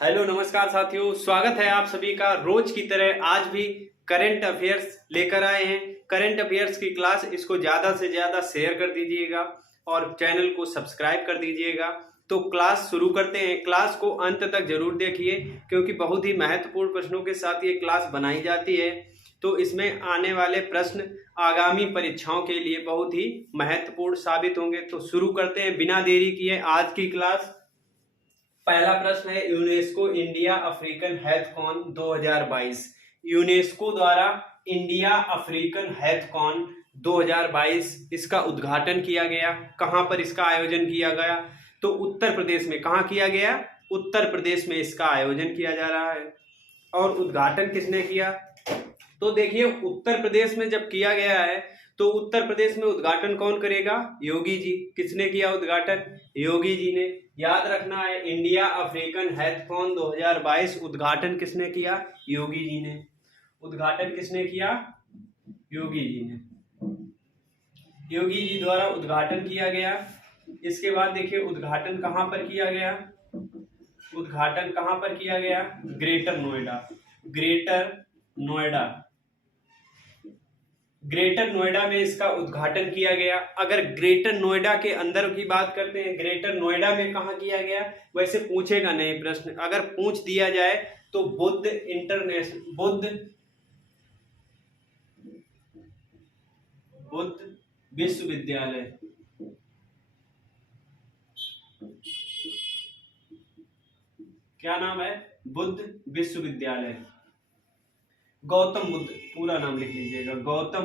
Hello नमस्कार साथियों, स्वागत है आप सभी का। रोज की तरह आज भी करंट अफेयर्स लेकर आए हैं। करंट अफेयर्स की क्लास, इसको ज्यादा से ज्यादा शेयर कर दीजिएगा और चैनल को सब्सक्राइब कर दीजिएगा। तो क्लास शुरू करते हैं। क्लास को अंत तक जरूर देखिए क्योंकि बहुत ही महत्वपूर्ण प्रश्नों के साथ ये क्लास बनाई जाती है। तो इसमें आने वाले प्रश्न आगामी परीक्षाओं के लिए बहुत ही महत्वपूर्ण साबित होंगे। तो शुरू करते हैं बिना देरी किए आज की क्लास। पहला प्रश्न है, यूनेस्को इंडिया अफ्रीकन हैथकॉन 2022। यूनेस्को द्वारा इंडिया अफ्रीकन हैथकॉन 2022 इसका उद्घाटन किया गया। कहां पर इसका आयोजन किया गया? तो उत्तर प्रदेश में। कहां किया गया? उत्तर प्रदेश में इसका आयोजन किया जा रहा है। और उद्घाटन किसने किया? तो देखिए, उत्तर प्रदेश में जब किया गया है तो उत्तर प्रदेश में उद्घाटन कौन करेगा? योगी जी। किसने किया उद्घाटन? योगी जी ने। याद रखना है, इंडिया अफ्रीकन हैथकॉन 2022 उद्घाटन किसने किया? योगी जी ने। उद्घाटन किसने किया? योगी जी ने। योगी जी द्वारा उद्घाटन किया गया। इसके बाद देखिए, उद्घाटन कहां पर किया गया? उद्घाटन कहां पर किया गया? Greater Noida. Greater Noida. Greater Noida में इसका उद्घाटन किया गया। अगर ग्रेटर नोएडा के अंदर की बात करते हैं, ग्रेटर नोएडा में कहा किया गया? वैसे पूछेगा नहीं प्रश्न, अगर पूछ दिया जाए तो बुद्ध विश्वविद्यालय। क्या नाम है? बुद्ध विश्वविद्यालय। गौतम बुद्ध, पूरा नाम लिख लीजिएगा। गौतम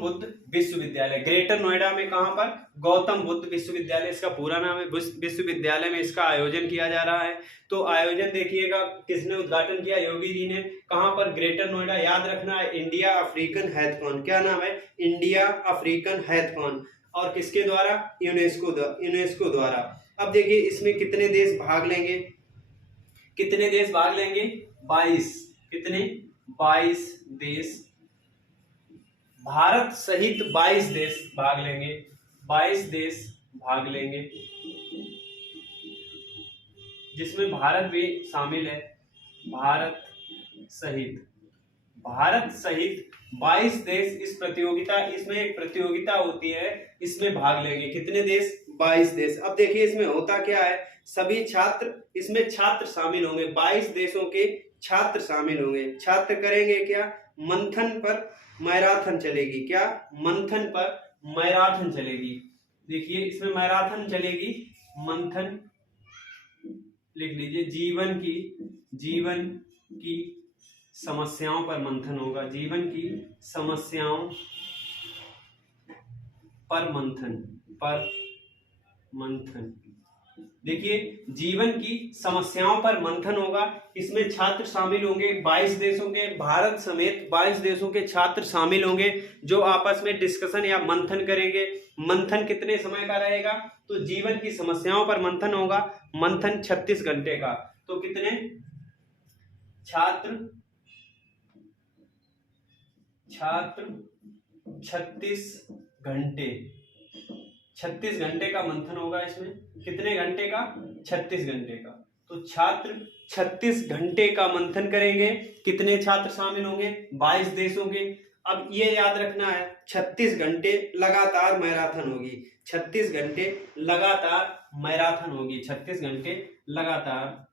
बुद्ध विश्वविद्यालय। ग्रेटर नोएडा में कहां पर? गौतम बुद्ध विश्वविद्यालय इसका पूरा नाम है। विश्वविद्यालय में इसका आयोजन किया जा रहा है। तो आयोजन देखिएगा, किसने उद्घाटन किया? योगी जी ने। कहां पर? ग्रेटर नोएडा। याद रखना है, इंडिया अफ्रीकन हैथकॉन। क्या नाम है? इंडिया अफ्रीकन हैथकॉन। और किसके द्वारा? यूनेस्को द्वारा। अब देखिए, इसमें कितने देश भाग लेंगे? कितने देश भाग लेंगे? 22। कितने? 22 देश। भारत सहित 22 देश भाग लेंगे। 22 देश भाग लेंगे, जिसमें भारत भी शामिल है। भारत सहित 22 देश इस प्रतियोगिता, इसमें एक प्रतियोगिता होती है, इसमें भाग लेंगे। कितने देश? 22 देश। अब देखिए, इसमें होता क्या है, सभी छात्र, इसमें छात्र शामिल होंगे। 22 देशों के छात्र शामिल होंगे। छात्र करेंगे क्या? मंथन पर मैराथन चलेगी। क्या? मंथन पर मैराथन चलेगी। देखिए, इसमें मैराथन चलेगी, मंथन लिख लीजिए। जीवन की समस्याओं पर मंथन होगा। जीवन की समस्याओं पर मंथन। देखिए, जीवन की समस्याओं पर मंथन होगा। इसमें छात्र शामिल होंगे 22 देशों के, भारत समेत 22 देशों के छात्र शामिल होंगे, जो आपस में डिस्कशन या मंथन करेंगे। मंथन कितने समय का रहेगा? तो जीवन की समस्याओं पर मंथन होगा, मंथन 36 घंटे का। तो कितने छात्र 36 घंटे का मंथन होगा। इसमें कितने घंटे का? 36 घंटे का। तो छात्र 36 घंटे का मंथन करेंगे। कितने छात्र शामिल होंगे? 22 देशों के। अब ये याद रखना है, 36 घंटे लगातार मैराथन होगी। 36 घंटे लगातार मैराथन होगी। 36 घंटे लगातार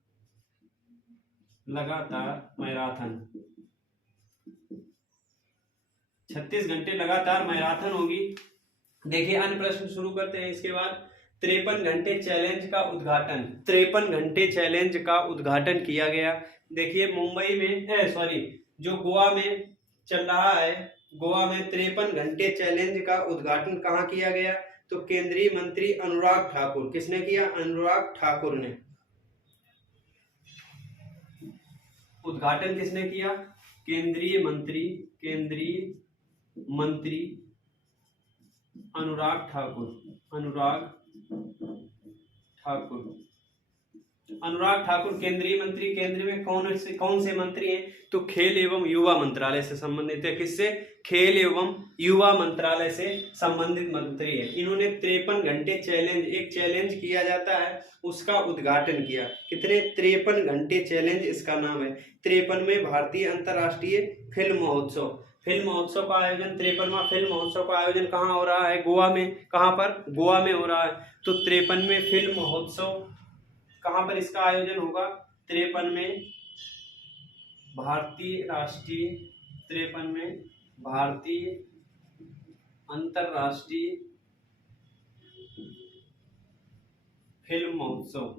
मैराथन। 36 घंटे लगातार मैराथन होगी। देखिए, अन्य प्रश्न शुरू करते हैं। इसके बाद 53 घंटे चैलेंज का उद्घाटन। 53 घंटे चैलेंज का उद्घाटन किया गया। देखिए, मुंबई में जो गोवा में चल रहा है, गोवा में 53 घंटे चैलेंज का उद्घाटन कहाँ किया गया? तो केंद्रीय मंत्री अनुराग ठाकुर। किसने किया? अनुराग ठाकुर ने। उद्घाटन किसने किया? केंद्रीय मंत्री अनुराग ठाकुर। अनुराग ठाकुर केंद्रीय मंत्री, केंद्र में कौन से मंत्री हैं? तो खेल एवं युवा मंत्रालय से संबंधित है। किससे? खेल एवं युवा मंत्रालय से संबंधित मंत्री है। इन्होंने 53 घंटे चैलेंज, एक चैलेंज किया जाता है, उसका उद्घाटन किया। कितने? 53 घंटे चैलेंज इसका नाम है। 53वें भारतीय अंतर्राष्ट्रीय फिल्म महोत्सव, फिल्म महोत्सव का आयोजन, 53वां फिल्म महोत्सव का आयोजन कहाँ हो रहा है? गोवा में। कहाँ पर? गोवा में हो रहा है। तो 53वें फिल्म महोत्सव कहाँ पर इसका आयोजन होगा? 53वें भारतीय अंतर्राष्ट्रीय फिल्म महोत्सव।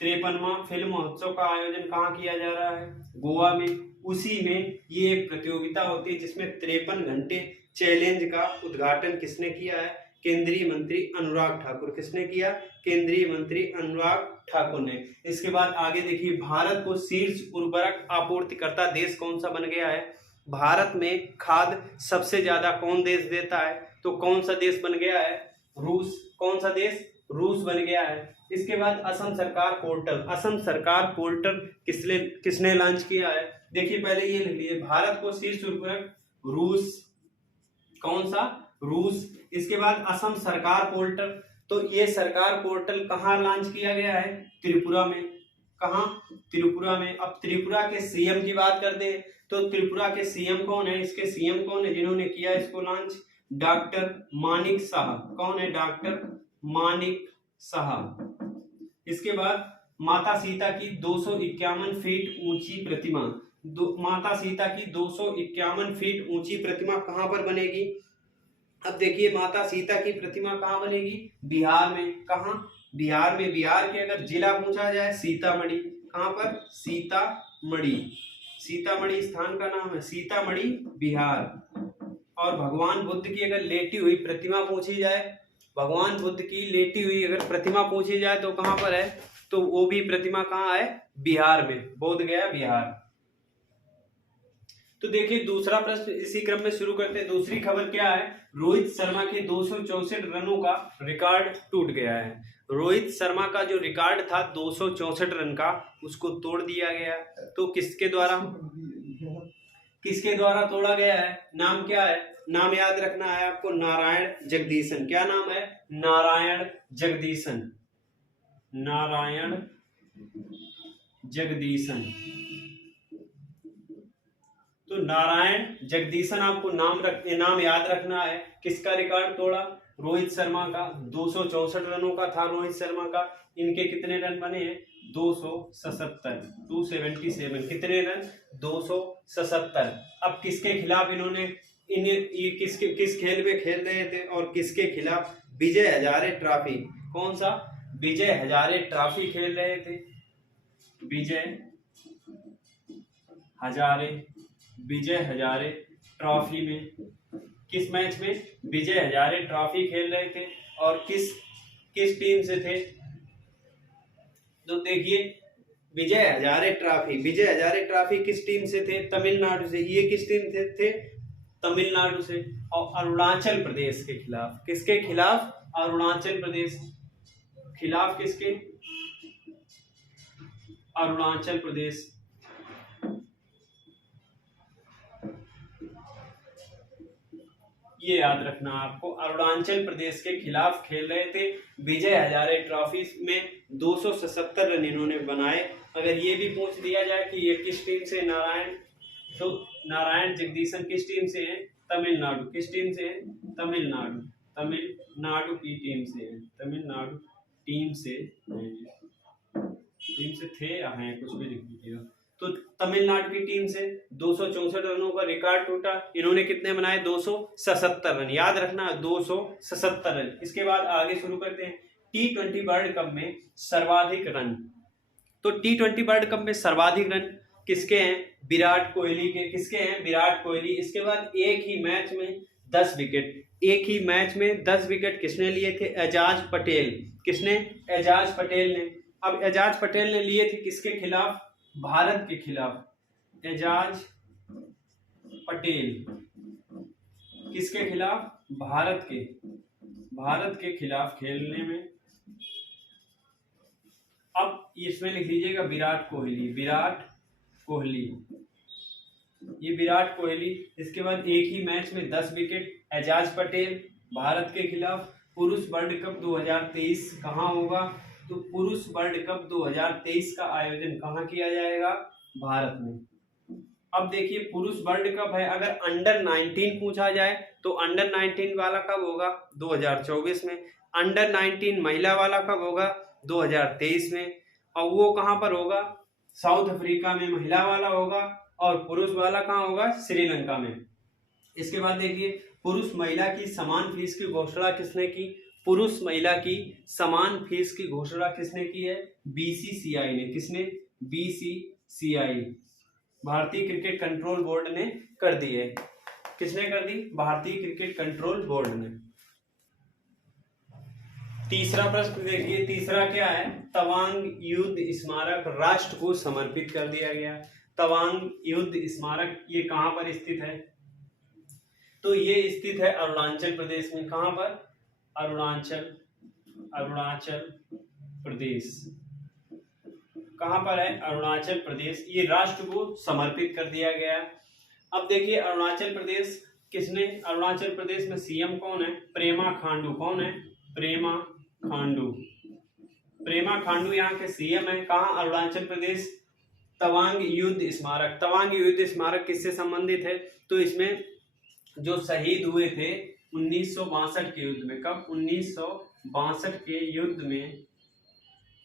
तिरपनवां फिल्म महोत्सव का आयोजन कहाँ किया जा रहा है? गोवा में। उसी में ये एक प्रतियोगिता होती है जिसमें 53 घंटे चैलेंज का उद्घाटन किसने किया है? केंद्रीय मंत्री अनुराग ठाकुर। किसने किया? केंद्रीय मंत्री अनुराग ठाकुर ने। इसके बाद आगे देखिए, भारत को शीर्ष उर्वरक आपूर्तिकर्ता देश कौन सा बन गया है? भारत में खाद सबसे ज्यादा कौन देश देता है? तो कौन सा देश बन गया है? रूस। कौन सा देश? रूस बन गया है। इसके बाद असम सरकार पोर्टल, असम सरकार पोर्टल किसने लॉन्च किया है? देखिए पहले ये लिख लीजिए, भारत को शीर्ष उर्वरक रूस। कौन सा? रूस। इसके बाद असम सरकार पोर्टल, तो ये सरकार पोर्टल कहाँ लॉन्च किया गया है? त्रिपुरा में। कहाँ? त्रिपुरा में। अब त्रिपुरा के सीएम की बात करते हैं, तो त्रिपुरा के सीएम कौन है? इसके सीएम कौन है जिन्होंने किया इसको लॉन्च? डॉक्टर मानिक साह। कौन है? डॉक्टर मानिक साह। इसके बाद माता सीता की 251 फीट ऊंची प्रतिमा, माता सीता की 251 फीट ऊंची प्रतिमा कहां पर बनेगी? अब देखिए, माता सीता की प्रतिमा कहां बनेगी? बिहार में। कहां? बिहार में। बिहार के अगर जिला पूछा जाए, सीतामढ़ी। कहां पर? सीतामढ़ी। सीतामढ़ी स्थान का नाम है, सीतामढ़ी बिहार। और भगवान बुद्ध की अगर लेटी हुई प्रतिमा पूछी जाए, भगवान बुद्ध की लेटी हुई अगर प्रतिमा पूछी जाए तो कहां पर है? तो वो भी प्रतिमा कहां है? बिहार में, बोध गया बिहार। तो देखिए दूसरा प्रश्न इसी क्रम में शुरू करते हैं। दूसरी खबर क्या है? रोहित शर्मा के 264 रनों का रिकॉर्ड टूट गया है। रोहित शर्मा का जो रिकॉर्ड था 264 रन का, उसको तोड़ दिया गया। तो किसके द्वारा तोड़ा गया है? नाम क्या है? नाम याद रखना है आपको, नारायण जगदीशन। क्या नाम है? नारायण जगदीशन। नारायण जगदीशन। तो नारायण जगदीशन आपको नाम याद रखना है। किसका रिकॉर्ड तोड़ा? रोहित शर्मा का। 264 रनों का था रोहित शर्मा का। इनके कितने रन बने हैं? 277। कितने रन? 277। अब किसके खिलाफ इन्होंने ये किस खेल में खेल रहे थे और किसके खिलाफ? विजय हजारे ट्रॉफी। कौन सा? विजय हजारे ट्रॉफी खेल रहे थे। विजय हजारे ट्रॉफी में। किस मैच में? विजय हजारे ट्रॉफी खेल रहे थे। और किस टीम से थे? तो देखिए, विजय हजारे ट्रॉफी किस टीम से थे? तमिलनाडु से। ये किस टीम से थे? तमिलनाडु से। और अरुणाचल प्रदेश के खिलाफ। किसके खिलाफ? अरुणाचल प्रदेश। खिलाफ किसके? अरुणाचल प्रदेश। ये याद रखना आपको, अरुणाचल प्रदेश के खिलाफ खेल रहे थे। विजय हजारे ट्रॉफी में 277 रन इन्होंने बनाए। अगर ये भी पूछ दिया जाए कि ये किस टीम से नारायण, तो नारायण जगदीशन किस टीम से हैं? तमिलनाडु। किस टीम से हैं? तमिलनाडु की टीम से हैं। तमिलनाडु टीम से थे या हैं, कुछ भी लिख दीजिएगा। तो तमिलनाडु की टीम से 264 रनों का रिकॉर्ड टूटा। इन्होंने कितने बनाए? 277 रन। याद रखना, 277 रन। इसके बाद आगे शुरू करते हैं। T20 वर्ल्ड कप में सर्वाधिक रन। तो T20 वर्ल्ड कप में सर्वाधिक रन किसके हैं? विराट कोहली के। किसके हैं? विराट कोहली। इसके बाद एक ही मैच में 10 विकेट। एक ही मैच में 10 विकेट किसने लिए थे? एजाज पटेल। किसने? एजाज पटेल ने। अब एजाज पटेल ने लिए थे किसके खिलाफ? भारत के खिलाफ। एजाज पटेल किसके खिलाफ? भारत के। भारत के खिलाफ खेलने में। अब इसमें लिख लीजिएगा विराट कोहली, विराट कोहली, ये विराट कोहली। इसके बाद एक ही मैच में 10 विकेट, एजाज पटेल, भारत के खिलाफ। पुरुष वर्ल्ड कप 2023 कहाँ होगा? तो पुरुष वर्ल्ड कप 2023 का आयोजन कहाँ किया जाएगा? भारत में। अब देखिए पुरुष वर्ल्ड कप है, अगर अंडर 19 पूछा जाए तो अंडर 19 वाला कब होगा? 2024 में। अंडर 19 महिला वाला कब होगा? 2023 में। और वो कहाँ पर होगा? साउथ अफ्रीका में महिला वाला होगा, और पुरुष वाला कहाँ होगा? श्रीलंका में। इसके बाद देखिए पुरुष महिला की समान फीस की घोषणा किसने की? पुरुष महिला की समान फीस की घोषणा किसने की है? बीसीसीआई ने। किसने? बीसीसीआई, भारतीय क्रिकेट कंट्रोल बोर्ड ने कर दी है। किसने कर दी? भारतीय क्रिकेट कंट्रोल बोर्ड ने। तीसरा प्रश्न देखिए, तीसरा क्या है? तवांग युद्ध स्मारक राष्ट्र को समर्पित कर दिया गया। तवांग युद्ध स्मारक ये कहां पर स्थित है? तो ये स्थित है अरुणाचल प्रदेश में। कहां पर? अरुणाचल प्रदेश। कहां पर है? अरुणाचल प्रदेश। ये राष्ट्र को समर्पित कर दिया गया। अब देखिए अरुणाचल प्रदेश किसने? अरुणाचल प्रदेश में सीएम कौन है? प्रेमा खांडू। कौन है? प्रेमा खांडू। प्रेमा खांडू यहाँ के सीएम है। कहाँ? अरुणाचल प्रदेश। तवांग युद्ध स्मारक, तवांग युद्ध स्मारक किससे संबंधित है? तो इसमें जो शहीद हुए थे 1962 के युद्ध में। कब? 1962 के युद्ध में।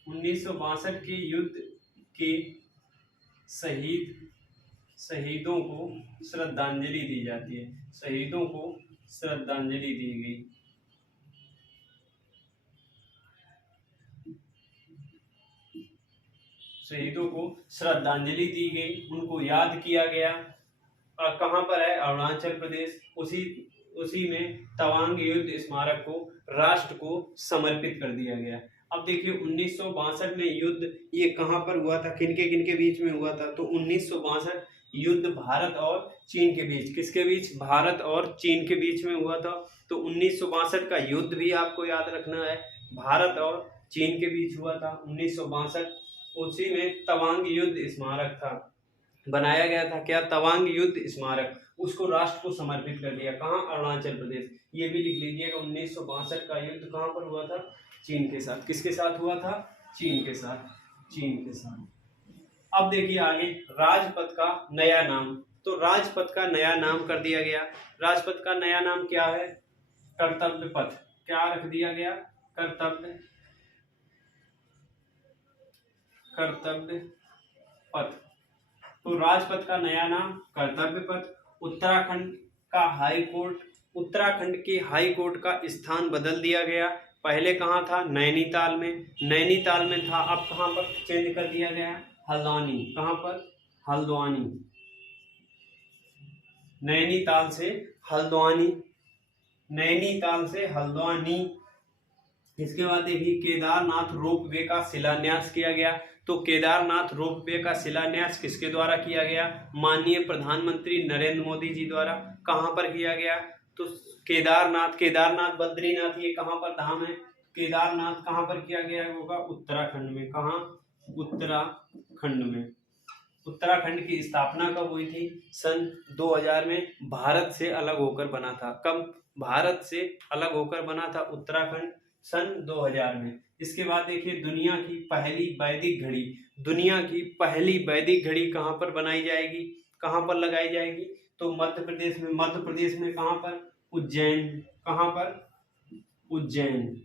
1962 के युद्ध के शहीदों को श्रद्धांजलि दी जाती है। शहीदों को श्रद्धांजलि दी गई। शहीदों को श्रद्धांजलि दी गई, उनको याद किया गया। कहां पर है? अरुणाचल प्रदेश। उसी में तवांग युद्ध स्मारक को राष्ट्र को समर्पित कर दिया गया। अब देखिए 1962 में युद्ध ये कहां पर हुआ था? किनके बीच में हुआ था? तो 1962 युद्ध भारत और चीन के बीच। किसके बीच? भारत और चीन के बीच में हुआ था। तो 1962 का युद्ध भी आपको याद रखना है, भारत और चीन के बीच हुआ था 1962। उसी में तवांग युद्ध स्मारक था, बनाया गया था। क्या? तवांग युद्ध स्मारक, उसको राष्ट्र को समर्पित कर दिया। कहाँ? अरुणाचल प्रदेश। ये भी लिख लीजिएगा 1962 का युद्ध कहाँ पर हुआ था? चीन के साथ। किसके साथ हुआ था? चीन के साथ। चीन के साथ। अब देखिए आगे राजपथ का नया नाम। तो राजपथ का नया नाम कर दिया गया। राजपथ का नया नाम क्या है? कर्तव्य पथ। क्या रख दिया गया? कर्तव्य पथ। तो राजपथ का नया नाम कर्तव्य पथ। उत्तराखंड के हाई कोर्ट का स्थान बदल दिया गया। पहले कहाँ था? नैनीताल में। नैनीताल में था, अब कहाँ पर चेंज कर दिया गया? हल्द्वानी। कहाँ पर? हल्द्वानी। नैनीताल से हल्द्वानी। नैनीताल से हल्द्वानी। इसके बाद देखिए केदारनाथ रोपवे का शिलान्यास किया गया। तो केदारनाथ रोपवे का शिलान्यास किसके द्वारा किया गया? माननीय प्रधानमंत्री नरेंद्र मोदी जी द्वारा। कहां पर किया गया? तो केदारनाथ बद्रीनाथ ये कहां पर धाम है? केदारनाथ कहां पर किया गया होगा? उत्तराखंड में। कहां? उत्तराखंड में। उत्तराखंड की स्थापना कब हुई थी? सन 2000 में भारत से अलग होकर बना था। कब भारत से अलग होकर बना था उत्तराखंड? सन 2000 में। इसके बाद देखिए दुनिया की पहली वैदिक घड़ी। दुनिया की पहली वैदिक घड़ी कहाँ पर बनाई जाएगी? कहाँ पर लगाई जाएगी? तो मध्य प्रदेश में। मध्य प्रदेश में कहाँ पर? उज्जैन। कहाँ पर? उज्जैन।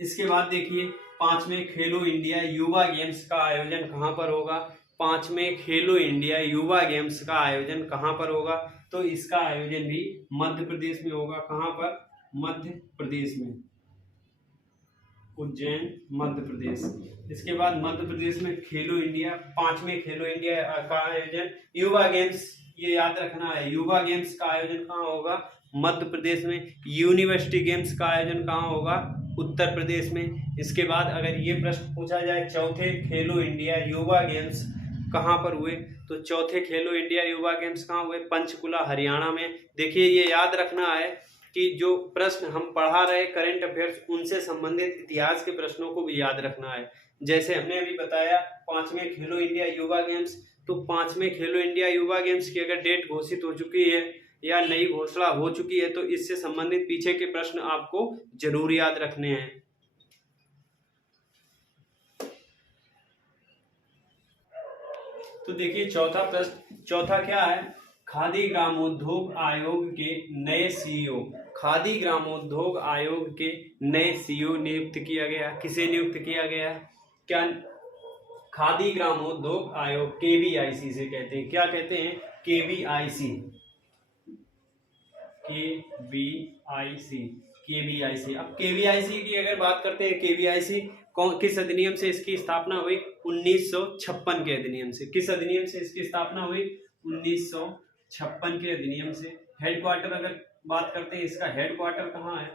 इसके बाद देखिए 5वें खेलो इंडिया युवा गेम्स का आयोजन कहाँ पर होगा? 5वें खेलो इंडिया युवा गेम्स का आयोजन कहाँ पर होगा? तो इसका आयोजन भी मध्य प्रदेश में होगा। कहाँ पर? मध्य प्रदेश में। उज्जैन, मध्य प्रदेश। इसके बाद मध्य प्रदेश में खेलो इंडिया 5वें खेलो इंडिया का आयोजन युवा गेम्स, ये याद रखना है, युवा गेम्स का आयोजन कहाँ होगा? मध्य प्रदेश में। यूनिवर्सिटी गेम्स का आयोजन कहाँ होगा? उत्तर प्रदेश में। इसके बाद अगर ये प्रश्न पूछा जाए चौथे खेलो इंडिया युवा गेम्स कहाँ पर हुए? तो चौथे खेलो इंडिया युवा गेम्स कहाँ हुए? पंचकुला, हरियाणा में। देखिए ये याद रखना है कि जो प्रश्न हम पढ़ा रहे करंट अफेयर्स उनसे संबंधित इतिहास के प्रश्नों को भी याद रखना है। जैसे हमने अभी बताया 5वें खेलो इंडिया युवा गेम्स, तो 5वें खेलो इंडिया युवा गेम्स की अगर डेट घोषित हो चुकी है या नई घोषणा हो चुकी है तो इससे संबंधित पीछे के प्रश्न आपको जरूर याद रखने हैं। तो देखिए चौथा प्रश्न, चौथा क्या है, खादी ग्रामोद्योग आयोग के नए सीईओ, खादी ग्रामोद्योग आयोग के नए सीईओ नियुक्त किया गया। किसे नियुक्त किया गया? क्या खादी ग्रामोद्योग आयोग, केवीआईसी से कहते हैं, क्या कहते हैं? KVIC, KVIC, KVIC. अब केवीआईसी की अगर बात करते हैं, केवीआईसी किस अधिनियम से इसकी स्थापना हुई? 1956 के अधिनियम से। किस अधिनियम से इसकी स्थापना हुई? 1956 के अधिनियम से। हेडक्वार्टर अगर बात करते हैं, इसका हेडक्वार्टर कहाँ है?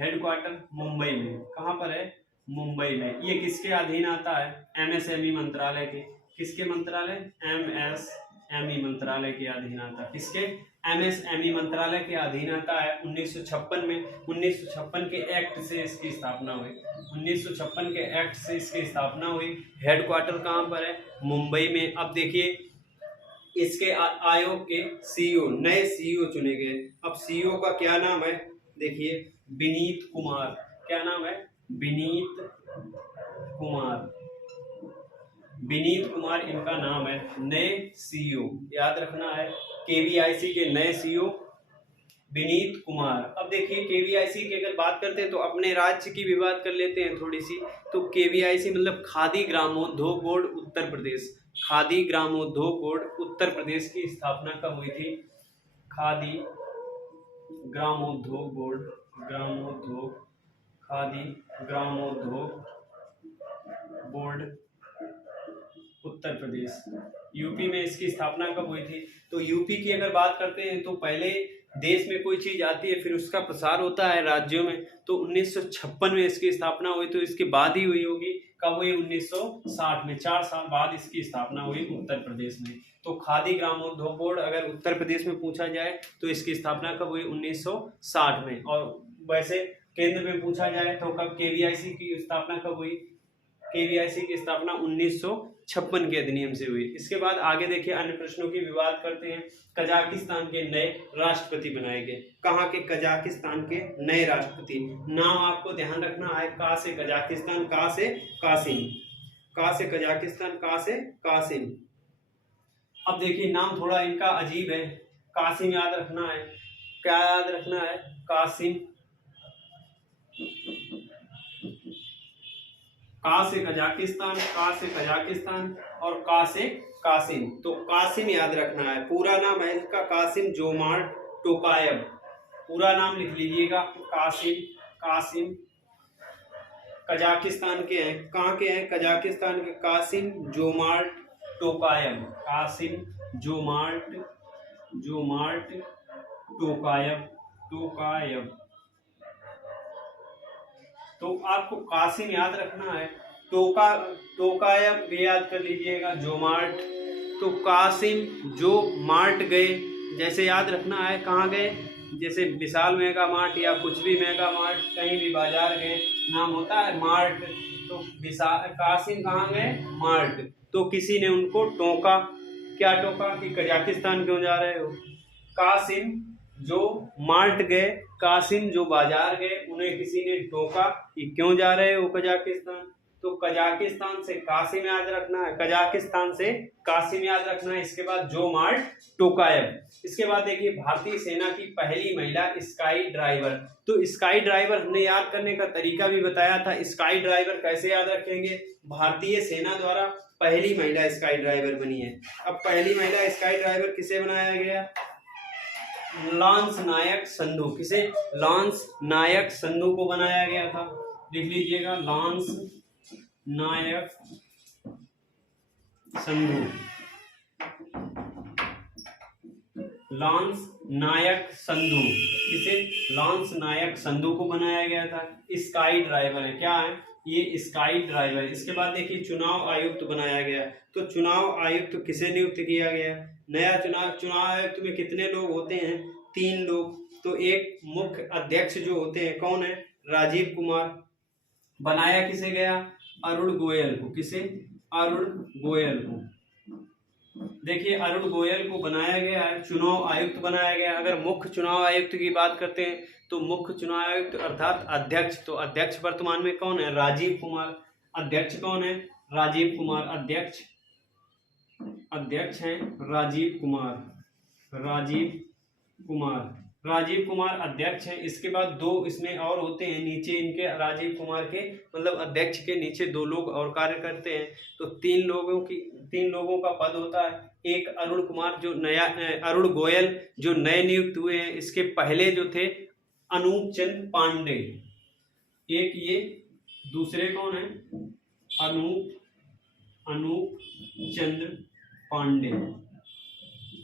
हेडक्वार्टर मुंबई में। कहाँ पर है? मुंबई में। ये किसके अधीन आता है? एमएसएमई मंत्रालय के। किसके मंत्रालय? एमएसएमई मंत्रालय के अधीन आता है। किसके? एमएसएमई मंत्रालय के अधीन आता है 1956 में। 1956 के एक्ट से इसकी स्थापना हुई। 1956 के एक्ट से इसकी स्थापना हुई। हेडक्वार्टर कहाँ पर है? मुंबई में। अब देखिए इसके आयोग के सीईओ, नए सीईओ चुने गए। अब सीईओ का क्या नाम है? देखिए विनीत कुमार। क्या नाम है? विनीत कुमार। विनीत कुमार इनका नाम है। नए सीईओ याद रखना है, केवीआईसी के नए सीईओ विनीत कुमार। अब देखिए केवीआईसी की अगर बात करते हैं तो अपने राज्य की भी बात कर लेते हैं थोड़ी सी। तो केवीआईसी मतलब खादी ग्रामोद्योग बोर्ड उत्तर प्रदेश। खादी ग्रामोद्योग बोर्ड उत्तर प्रदेश की स्थापना कब हुई थी? खादी ग्रामोद्योग बोर्ड, ग्रामोद्योग, खादी ग्रामोद्योग बोर्ड उत्तर प्रदेश, यूपी में इसकी स्थापना कब हुई थी? तो यूपी की अगर बात करते हैं तो पहले देश में कोई चीज आती है फिर उसका प्रसार होता है राज्यों में, तो 1956 में इसकी स्थापना हुई, तो इसके बाद ही हुई होगी। कब हुई? 1960 में। 4 साल बाद इसकी स्थापना हुई उत्तर प्रदेश में। तो खादी ग्रामोद्योग बोर्ड अगर उत्तर प्रदेश में पूछा जाए तो इसकी स्थापना कब हुई? 1960 में। और वैसे केंद्र में पूछा जाए तो कब केवीआईसी की स्थापना कब हुई? केवीआईसी की स्थापना 1956 के अधिनियम से हुई। इसके बाद आगे देखिए अन्य प्रश्नों की विवाद करते हैं। कजाकिस्तान के नए राष्ट्रपति बनाए गए। कहाँ के? कजाकिस्तान के नए राष्ट्रपति। नाम आपको ध्यान रखना है, का से कजाकिस्तान, का से कासिम, का से कजाकिस्तान, का से कासिम। अब देखिए नाम थोड़ा इनका अजीब है। कासिम याद रखना है। क्या याद रखना है? कासिम। का से कजाकिस्तान, का से कजाकिस्तान और का से कासिम। तो कासिम याद रखना है। पूरा नाम है इसका कासिम जोमार्ट टोकायव। पूरा नाम लिख लीजिएगा, कासिम, कासिम। कजाकिस्तान के हैं। कहाँ के हैं? कजाकिस्तान के। Kassym Jomart Tokayev, Kassym Jomart, Jomart Tokayev, Tokayev. तो आपको कासिम याद रखना है। टोकायव भी याद कर लीजिएगा, जोमार्ट। तो कासिम जो मार्ट गए, जैसे याद रखना है कहाँ गए? जैसे विशाल मेगा मार्ट या कुछ भी मेगा मार्ट, कहीं भी बाजार गए, नाम होता है मार्ट। तो कासिम कहाँ गए? मार्ट। तो किसी ने उनको टोका। क्या टोका? कि कजाकिस्तान क्यों जा रहे हो? कासिम जो मार्ट गए, कासिम जो बाजार गए, उन्हें किसी ने टोका कि क्यों जा रहे हो कजाकिस्तान। तो कजाकिस्तान से कासिम याद रखना है, कजाकिस्तान से कासिम याद रखना है। इसके बाद जोमार्ट टोकायव। इसके बाद देखिए भारतीय सेना की पहली महिला स्काई ड्राइवर। तो स्काई ड्राइवर हमने याद करने का तरीका भी बताया था। स्काई ड्राइवर कैसे याद रखेंगे? भारतीय सेना द्वारा पहली महिला स्काई ड्राइवर बनी है। अब पहली महिला स्काई ड्राइवर किसे बनाया गया? लांस नायक संधू। किसे? लांस नायक संधू को बनाया गया था। लिख लीजिएगा, लांस नायक संधू। लांस नायक संधू। किसे? लांस नायक संधू को बनाया गया था। स्काई ड्राइवर है। क्या है? ये स्काई ड्राइवर। इसके बाद देखिए चुनाव आयुक्त बनाया गया। तो चुनाव आयुक्त किसे नियुक्त किया गया? नया चुनाव आयुक्त में कितने लोग होते हैं? 3 लोग। तो एक मुख्य अध्यक्ष जो होते हैं कौन है, राजीव कुमार। बनाया किसे गया, अरुण गोयल को। किसे, अरुण गोयल को। देखिए अरुण गोयल को बनाया गया है, चुनाव आयुक्त बनाया गया। अगर मुख्य चुनाव आयुक्त की बात करते हैं तो मुख्य चुनाव आयुक्त अर्थात अध्यक्ष, तो अध्यक्ष वर्तमान में कौन है, राजीव कुमार। अध्यक्ष कौन है, राजीव कुमार। अध्यक्ष हैं राजीव कुमार। राजीव कुमार अध्यक्ष हैं। इसके बाद दो इसमें और होते हैं नीचे इनके, राजीव कुमार के मतलब अध्यक्ष के नीचे दो लोग और कार्य करते हैं। तो तीन लोगों का पद होता है। एक अरुण कुमार जो नया, अरुण गोयल जो नए नियुक्त हुए हैं। इसके पहले जो थे अनूप चंद्र पांडे, एक ये, दूसरे कौन है, अनूप चंद्र पांडे।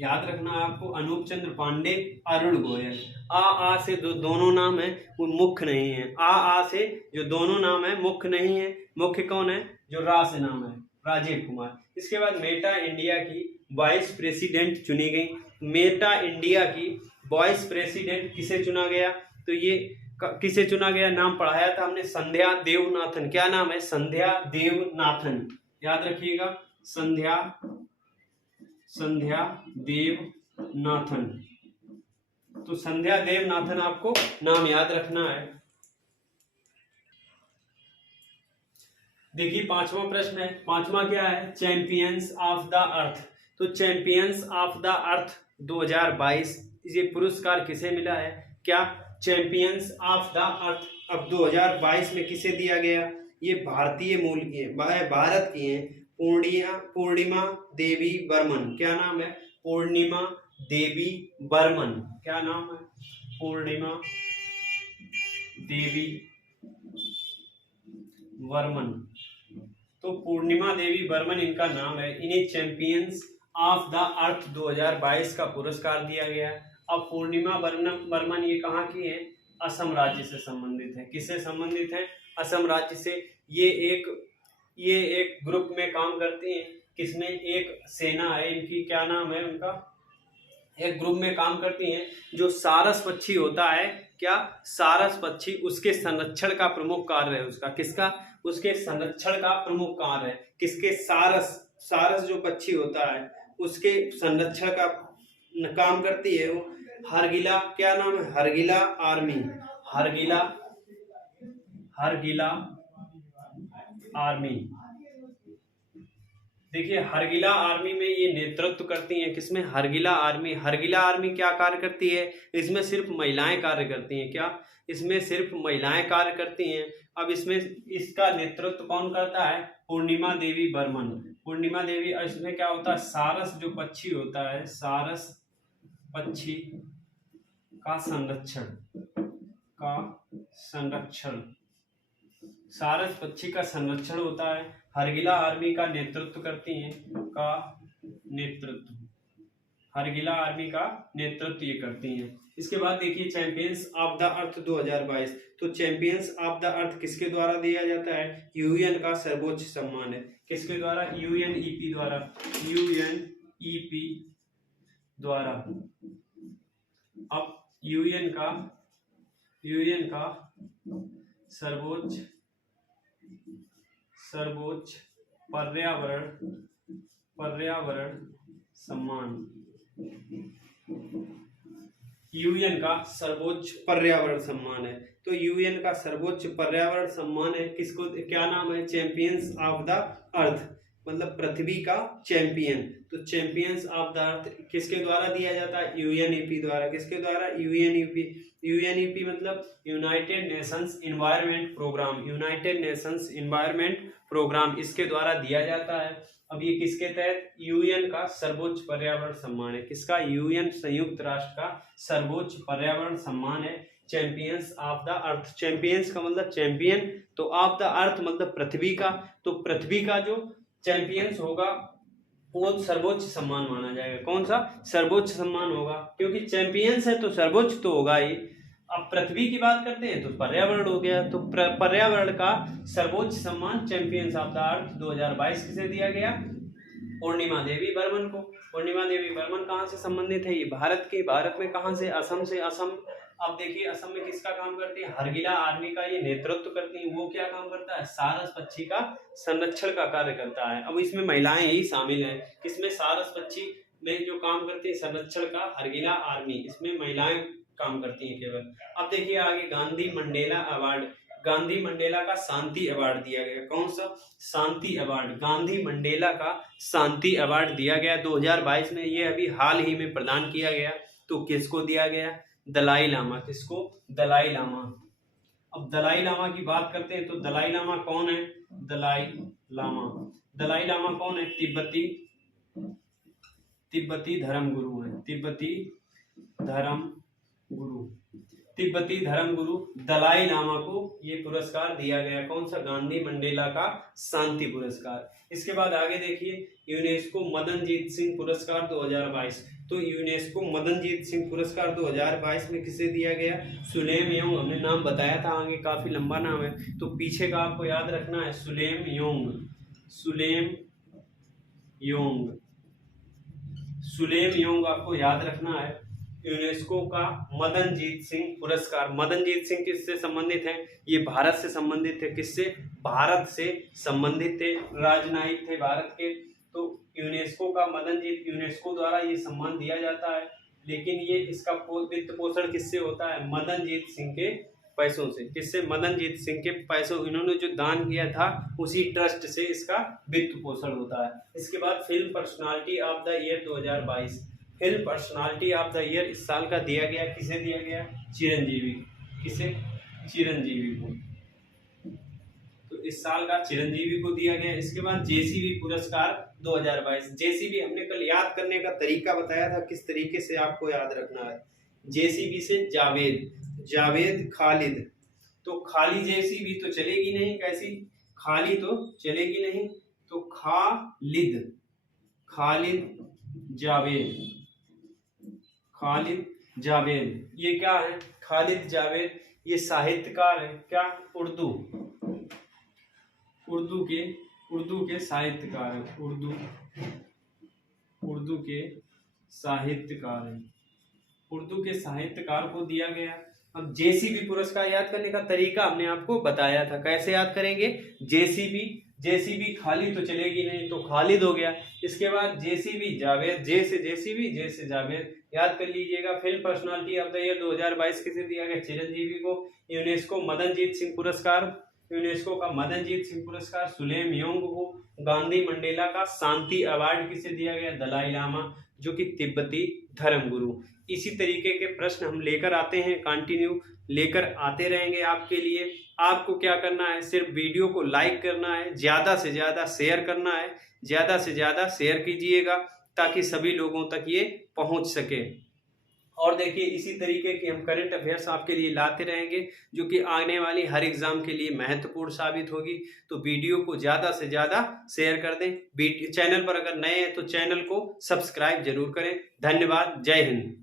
याद रखना आपको, अनूप चंद्र पांडे, अरुण गोयल। आ से जो दोनों नाम है वो मुख्य नहीं है। आ से जो दोनों नाम है मुख्य नहीं है। मुख्य कौन है, जो रा से नाम है, राजीव कुमार। इसके बाद मेटा इंडिया की वाइस प्रेसिडेंट चुनी गई। मेटा इंडिया की वाइस प्रेसिडेंट किसे चुना गया, तो ये किसे चुना गया, नाम पढ़ाया था हमने, संध्या देवनाथन। क्या नाम है, संध्या देवनाथन। याद रखिएगा, संध्या देवनाथन। तो संध्या देवनाथन आपको नाम याद रखना है। देखिए पांचवा प्रश्न है। पांचवा क्या है, चैंपियंस ऑफ द अर्थ। तो चैंपियंस ऑफ द अर्थ 2022 ये पुरस्कार किसे मिला है, क्या चैंपियंस ऑफ द अर्थ अब 2022 में किसे दिया गया, ये भारतीय मूल की है, भारत की है, पूर्णिमा देवी बर्मन। क्या नाम है, पूर्णिमा देवी बर्मन। क्या नाम है, पूर्णिमा देवी बर्मन। तो पूर्णिमा देवी बर्मन इनका नाम है। इन्हें चैंपियंस ऑफ द अर्थ 2022 का पुरस्कार दिया गया। अब पूर्णिमा बर्मन ये कहाँ की है, असम राज्य से संबंधित है। किससे संबंधित है, असम राज्य से। ये एक ग्रुप में काम करती हैं। किसमें, एक सेना है इनकी, क्या नाम है उनका, एक ग्रुप में काम करती हैं। जो सारस पक्षी होता है, क्या सारस पक्षी, उसके संरक्षण का प्रमुख कार्य है उसका। किसका, उसके संरक्षण का प्रमुख कार्य है किसके, सारस जो पक्षी होता है उसके संरक्षण का काम करती है वो हरगिला। क्या नाम है, हरगिला आर्मी। हरगिला आर्मी। देखिए हरगिला आर्मी में ये नेतृत्व करती हैं। किसमें, हरगिला आर्मी। हरगिला आर्मी क्या कार्य करती है, इसमें सिर्फ महिलाएं कार्य करती हैं। क्या, इसमें सिर्फ महिलाएं कार्य करती हैं। अब इसमें इसका नेतृत्व कौन करता है, पूर्णिमा देवी बर्मन। पूर्णिमा देवी। इसमें क्या होता है, सारस जो पक्षी होता है, सारस पक्षी का संरक्षण, सारस पक्षी का संरक्षण होता है। हरगिला आर्मी का नेतृत्व करती हैं, हरगिला आर्मी का नेतृत्व ये करती हैं। इसके बाद देखिए चैंपियंस ऑफ द अर्थ 2022। तो चैंपियंस ऑफ द अर्थ किसके द्वारा दिया जाता है, यूएन का सर्वोच्च सम्मान है। किसके द्वारा, यूएनईपी द्वारा। अब यूएन का सर्वोच्च पर्यावरण सम्मान। यूएन का सर्वोच्च पर्यावरण सम्मान है। तो यूएन का सर्वोच्च पर्यावरण सम्मान है किसको, क्या नाम है, चैंपियंस ऑफ द अर्थ, मतलब पृथ्वी का चैंपियन। तो चैंपियंस ऑफ द अर्थ किसके द्वारा दिया जाता है, यूएनईपी द्वारा। किसके द्वारा, यूएनईपी मतलब यूनाइटेड नेशंस एनवायरनमेंट प्रोग्राम, इसके द्वारा दिया जाता है। अब ये किसके तहत, यूएन का सर्वोच्च पर्यावरण सम्मान है। किसका, यूएन संयुक्त राष्ट्र का सर्वोच्च पर्यावरण सम्मान है, champions of the earth. Champions का मतलब चैंपियन, तो ऑफ द अर्थ मतलब पृथ्वी का। तो पृथ्वी का जो चैंपियंस होगा वो सर्वोच्च सम्मान माना जाएगा। कौन सा, सर्वोच्च सम्मान होगा, क्योंकि चैंपियंस है तो सर्वोच्च तो होगा ही। अब पृथ्वी की बात करते हैं तो पर्यावरण हो गया। तो पर्यावरण का सर्वोच्च सम्मान चैंपियंस ऑफ द अर्थ 2022 किसे दिया गया, पूर्णिमा देवी बर्मन को। पूर्णिमा देवी बर्मन कहाँ से संबंधित है, ये भारत में कहाँ से, असम से। अब देखिए असम में किसका काम करती है, हरगिला आर्मी का ये नेतृत्व करती है। वो क्या काम करता है, सारस पक्षी का संरक्षण का कार्य करता है। अब इसमें महिलाएं ही शामिल हैं, किसमें, सारस पक्षी में जो काम करती है संरक्षण का हरगिला आर्मी, इसमें महिलाएं काम करती हैं केवल। अब देखिए आगे Gandhi Mandela award, Gandhi Mandela का शांति अवार्ड दिया गया। कौन सा, शांति अवार्ड, गांधी मंडेला का शांति अवार्ड दिया गया 2022 में। ये अभी हाल ही में प्रदान किया गया। तो किसको दिया गया, दलाई लामा, किसको, दलाई लामा। अब दलाई लामा की बात करते हैं तो दलाई लामा कौन है, दलाई लामा, दलाई लामा कौन है, तिब्बती धर्म गुरु है, तिब्बती धर्म गुरु दलाई लामा को ये पुरस्कार दिया गया। कौन सा, गांधी मंडेला का शांति पुरस्कार। इसके बाद आगे देखिए यूनेस्को मदनजीत सिंह पुरस्कार 2022। तो यूनेस्को मदनजीत सिंह पुरस्कार 2022 में किसे दिया गया, सुलेम योंग। हमने नाम बताया था, आगे काफी लंबा नाम है तो पीछे का आपको याद रखना है, सुलेम योंग, सुलेम योंग आपको याद रखना है। यूनेस्को का मदनजीत सिंह पुरस्कार, मदनजीत सिंह किससे संबंधित है, ये भारत से संबंधित है। किससे, भारत से संबंधित थे, राजनयिक थे भारत के। तो यूनेस्को का मदनजीत, यूनेस्को द्वारा ये सम्मान दिया जाता है, लेकिन ये इसका वित्त पोषण किससे होता है, मदनजीत सिंह के पैसों से। किससे, मदनजीत सिंह के पैसों, इन्होंने जो दान किया था उसी ट्रस्ट से इसका वित्त पोषण होता है। इसके बाद film personality of the year 2022, film personality of the year इस साल का दिया गया, किसे दिया गया, चिरंजीवी। किसे, चिरंजीवी को। तो इस साल का चिरंजीवी को दिया गया। इसके बाद जेसीबी पुरस्कार 2022, जेसीबी हमने कल याद करने का तरीका बताया था, किस तरीके से आपको याद रखना है। जेसीबी से जावेद खालिद, तो खाली जेसीबी तो चलेगी नहीं, कैसी, खाली तो चलेगी नहीं, तो खालिद जावेद, ये क्या है, खालिद जावेद, ये साहित्यकार है, क्या, उर्दू के साहित्यकार है, उर्दू के साहित्यकार है, उर्दू के साहित्यकार को दिया गया। अब जेसीबी पुरस्कार याद करने का तरीका हमने आपको बताया था, कैसे याद करेंगे, जेसीबी खाली तो चलेगी नहीं तो खालिद हो गया। इसके बाद जेसीबी जावेद, जे से जेसीबी, जे से जावेद, याद कर लीजिएगा। Film personality of the year 2022 किसे दिया गया, चिरंजीवी को। यूनेस्को मदनजीत सिंह पुरस्कार, यूनेस्को का मदनजीत सिंह पुरस्कार सुलेम योंग को। गांधी मंडेला का शांति अवार्ड किसे दिया गया, दलाई लामा, जो कि तिब्बती धर्म गुरु। इसी तरीके के प्रश्न हम लेकर आते हैं, कंटिन्यू लेकर आते रहेंगे आपके लिए। आपको क्या करना है, सिर्फ वीडियो को लाइक करना है, ज़्यादा से ज़्यादा शेयर करना है, ज़्यादा से ज़्यादा शेयर कीजिएगा ताकि सभी लोगों तक ये पहुंच सके। और देखिए इसी तरीके की हम करंट अफेयर्स आपके लिए लाते रहेंगे, जो कि आने वाली हर एग्जाम के लिए महत्वपूर्ण साबित होगी। तो वीडियो को ज़्यादा से ज़्यादा शेयर कर दें। चैनल पर अगर नए हैं तो चैनल को सब्सक्राइब जरूर करें। धन्यवाद, जय हिंद।